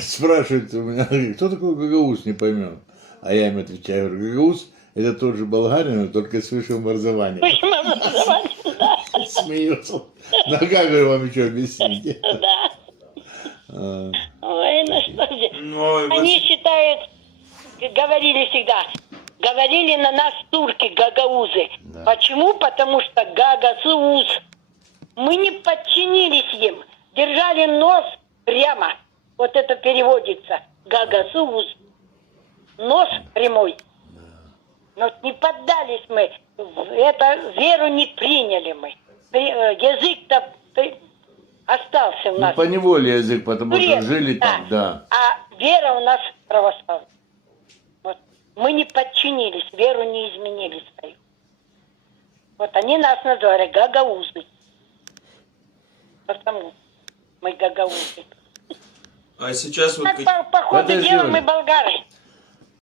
Спрашивают у меня, кто такой гагауз, не поймем. А я им отвечаю, говорю, гагауз это тот же болгарин, но только с высшим образованием. Высшим образованием, да. Смеется. Ну а как же вам еще объяснить? Да. Ой, ну что же. Ну, Они считают, говорили всегда, говорили на нас турки, гагаузы. Да. Почему? Потому что гагаузы. Мы не подчинились им. Держали нос прямо. Вот это переводится. Гагаузы. Нос прямой. Но не поддались мы. Это веру не приняли мы. Язык-то остался у нас. по неволе язык, потому что Турецкий, жили там, да. А вера у нас православная. Вот. Мы не подчинились, веру не изменили свою. Вот они нас называли гагаузы. Потому мы гагаузы. А сейчас вот... По ходу Подожди, дела Оля. мы болгары.